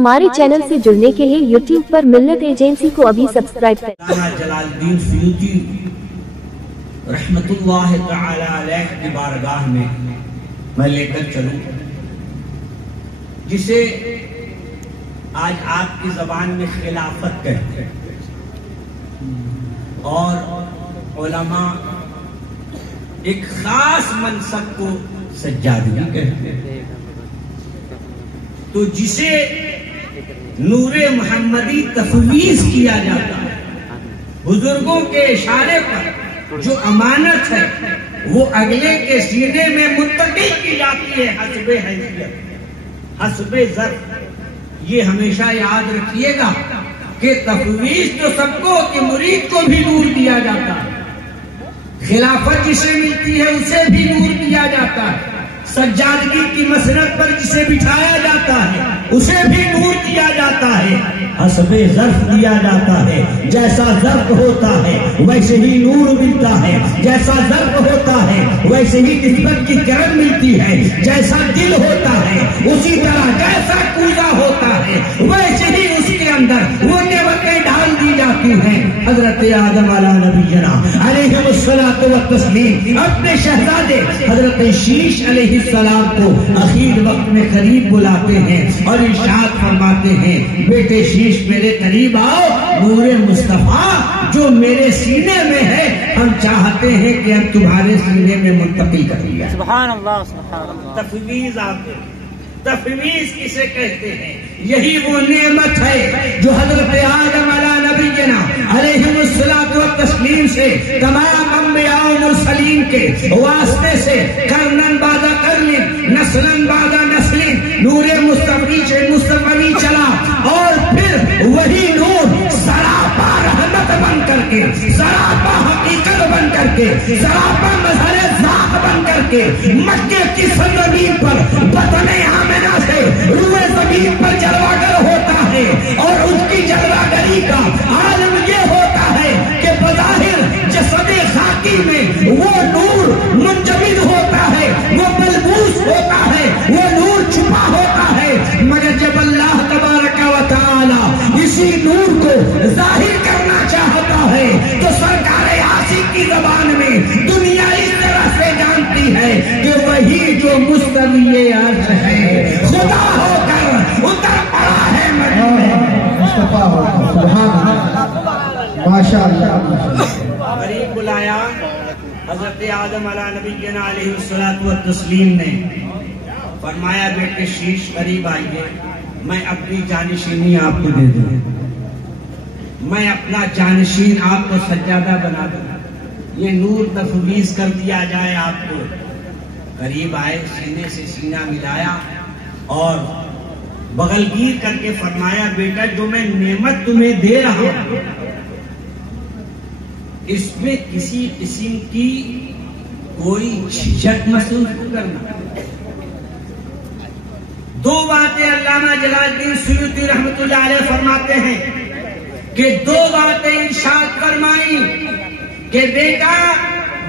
हमारे चैनल से जुड़ने के लिए यूट्यूब पर मिल्लत एजेंसी को अभी सब्सक्राइब करें। जलालुद्दीन सुयूती रहमतुल्लाह तआला अलैह की बारगाह में मैं लेकर चलूं, जिसे आज आपकी जबान में खिलाफत कहते हैं और उलमा एक खास मनसब को सज्जादगी कहते हैं। तो जिसे नूरे मुहम्मदी तफवीज किया जाता है, बुजुर्गों के इशारे पर जो अमानत है वो अगले के सीने में मुंतकिल की जाती है हस्बे हैसियत, हस्बे ज़र्फ। ये हमेशा याद रखिएगा कि तफवीज तो सबको कि मुरीद को भी नूर दिया जाता है, खिलाफत जिसे मिलती है उसे भी नूर दिया जाता है, सज्जादगी की मसनद पर जिसे बिठाया जाता है उसे भी नूर दिया जाता है, हस्बे ज़र्फ दिया जाता है। जैसा ज़र्फ होता है वैसे ही नूर मिलता है, जैसा ज़र्फ होता है वैसे ही निस्बत की किरण मिलती है, जैसा दिल होता है उसी तरह जैसा कूजा होता है वैसे ही उसके अंदर वो नेमतें डाल दी जाती हैं। हजरत आदम अला नबीना अलैहिस्सलातु व तस्लीम अपने शहजादे हजरत शीश अलैहिस्सलाम को आखिर वक्त में करीब बुलाते हैं और इरशाद फरमाते हैं, बेटे शीश मेरे करीब आओ, नूरे मुस्तफा जो मेरे सीने में है हम चाहते हैं कि हम तुम्हारे सीने में मुंतकिल कर दिया। सुभान अल्लाह, सुभान अल्लाह। तफवीज आप तफवीज किसे कहते हैं? यही वो नेमत है जो हजरत आदम अला नबीना अलैहिस्सलातु व तस्लीम से तमाम अंबिया और मुरसलीन के वास्ते से करनन बादा करलिन, नस्लन बादा नस्लिन नूरे मुस्तफी चला और फिर वही नूर सरापा रहमत बन करके, सरापा हकीकत बन करके, सरापा मज़हर ज़ात बन करके मक्के की सरजमीन पर बतने आमिना से रूए ज़मीन पर जलवागर होता है। और उसकी जलवागरी का आलम ये होता है कि बज़ाहिर जसदे खाकी में वो नूर मुंजमिद होता है, वो बलबूस होता है, वो नूर छुपा होता है, मगर जब अल्लाह तबारक व तआला इसी नूर को जाहिर करना चाहता है तो सरकार आशिक की जबान में दुनिया इस तरह से जानती है कि वही जो मुस्तवी अर्श है खुदा होकर उतर पड़ा है मुस्तफा होकर। सुभान अल्लाह, माशाअल्लाह। करीब बुलाया हजरत आदम अला नबीना अलैहिस्सलातु व तस्लीम ने, फरमाया बेटे शीश करीब आइए, मैं अपनी जानशीनी आपको दे दूं, मैं अपना जानशीन आपको सज्जादा बना दूं, ये नूर तफवीज कर दिया जाए आपको। करीब आए, सीने से सीना मिलाया और बगलगीर करके फरमाया, बेटा जो मैं नेमत तुम्हें दे रहा हूं इसमें किसी किस्म की कोई झिझक महसूस न करना। दो बातें अल्लामा जलालुद्दीन सुयूती रहमतुल्लाह अलैह फरमाते हैं कि दो बातें इरशाद फरमाई कि बेटा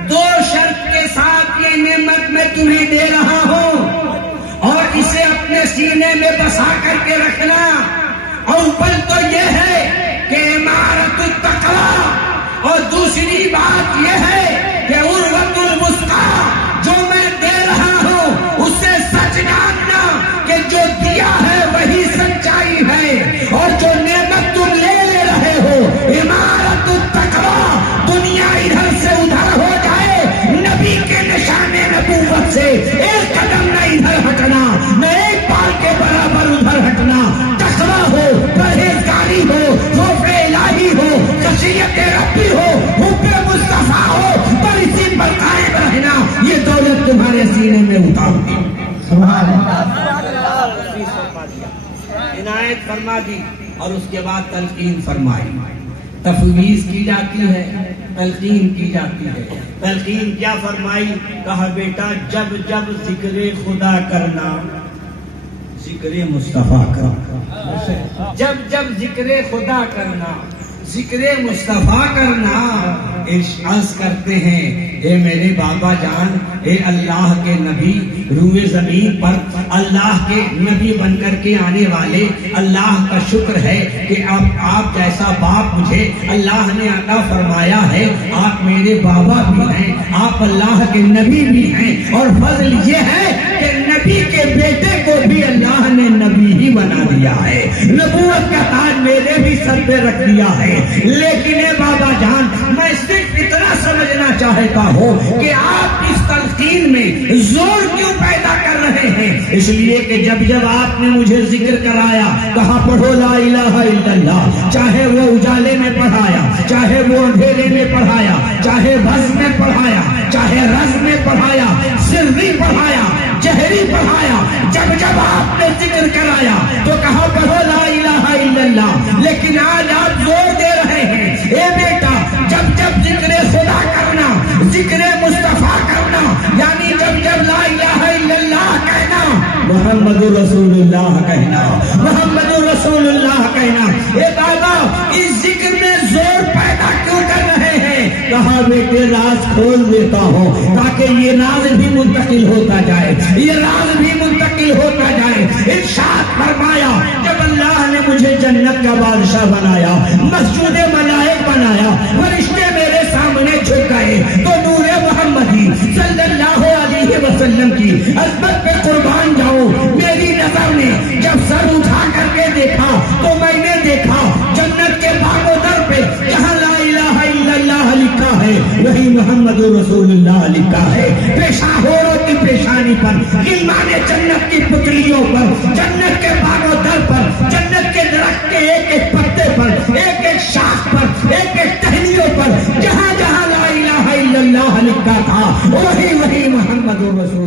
दो शर्त के साथ ये नेमत मैं तुम्हें दे रहा हूं और इसे अपने सीने में बसा करके रखना। अव्वल तो ये है कि इमारतुत तक़वा, और दूसरी बात ये है कि उर्वतुल वुस्क़ा जो मैं दे रहा हूं उससे सच जानना कि जो दिया है वही सच्चाई है, और जो नेमत तुम ले रहे हो इमारतुत तक़वा, दुनिया इधर से उधर हो जाए, नबी के निशाने नबूवत से एक कदम न इधर हटना, न एक पाल के बराबर उधर हटना, तक़वा हो, परहेज़गारी हो, खौफ़े इलाही हो, खशियत रब्बी हो, हुब्बे मुस्तफा हो, पर इसी पर कायम रहना, ये दौलत तुम्हारे सीने में उतार दी। सुभान अल्लाह, इनायत फरमा दी। और उसके बाद तलकीन फरमाई, तफवीज की जाती है, तलकीन की जाती है। तलकीन क्या फरमाई? कहा बेटा जब जब जिक्र खुदा करना, जिक्र मुस्तफा करना, जब जब जिक्र खुदा करना, जिक्र मुस्तफा करना, عرض کرتے ہیں اے میرے بابا جان، اے اللہ کے نبی، روئے زمین پر اللہ کے نبی بن کر کے آنے والے، اللہ کا شکر ہے کہ آپ جیسا باپ مجھے اللہ نے عطا فرمایا ہے۔ آپ میرے بابا بھی ہیں، آپ اللہ کے نبی بھی ہیں، اور فضل یہ ہے کہ نبی کے بیٹے کو بھی اللہ نے نبی ہی بنا دیا ہے، نبوت کا تاج میرے بھی سر پہ رکھ دیا ہے۔ لیکن اے بابا جان، میں صرف اتنا سمجھنا چاہتا ہوں کہ آپ اس تلقین میں زور کیوں پیدا کر رہے ہیں؟ اس لیے کہ جب آپ نے مجھے ذکر کرایا، کہا پڑھو لا الہ الا اللہ، چاہے وہ اجالے میں پڑھایا، چاہے وہ اندھیرے میں پڑھایا، چاہے بز میں پڑھایا، چاہے رز میں پڑھایا، سری پڑھایا، جہری پڑھایا، جب آپ نے ذکر کرایا تو کہا پڑھو لا الہ الا اللہ۔ لیکن آج آپ زور دے رہے ہیں اے بیٹا، جب ذکر خدا کرنا، ذکر مصطفیٰ کرنا، یعنی جب لا الہ الا اللہ کہنا، محمد رسول اللہ کہنا، محمد رسول اللہ کہنا، اے بابا اس ذکر میں زور پیدا کیوں کر رہے ہیں؟ کہا بیٹے راز کھول دیتا ہوں تاکہ یہ راز بھی منتقل ہوتا جائے، یہ راز بھی منتقل ہوتا جائے۔ ارشاد فرمایا جب اللہ نے مجھے جنت کا بادشاہ بنایا، مسجود ملائک بنایا، فرشتے میرے سامنے جھک گئے، تو نور محمدی صلی اللہ علیہ وسلم کی عظمت پہ قربان جاؤں، میری نظر نے جب سر اٹھا کر کے دیکھا تو میں نے دیکھا جنت کے باب و در پہ جہاں لا الہ الا اللہ لکھا ہے وہی محمد رسول اللہ لکھا ہے۔ پیشاہوروں کی پیشانی پر، غلمان جنت کی پتلیوں پر، جنت کے باب و در پر، جنت کے درخت کے ایک ایک پتے پر، ایک ایک شاخ پر، ایک ایک ٹہنیوں پر، جہاں جہاں لا الہ الا اللہ لکھا تھا وہی محمد رسول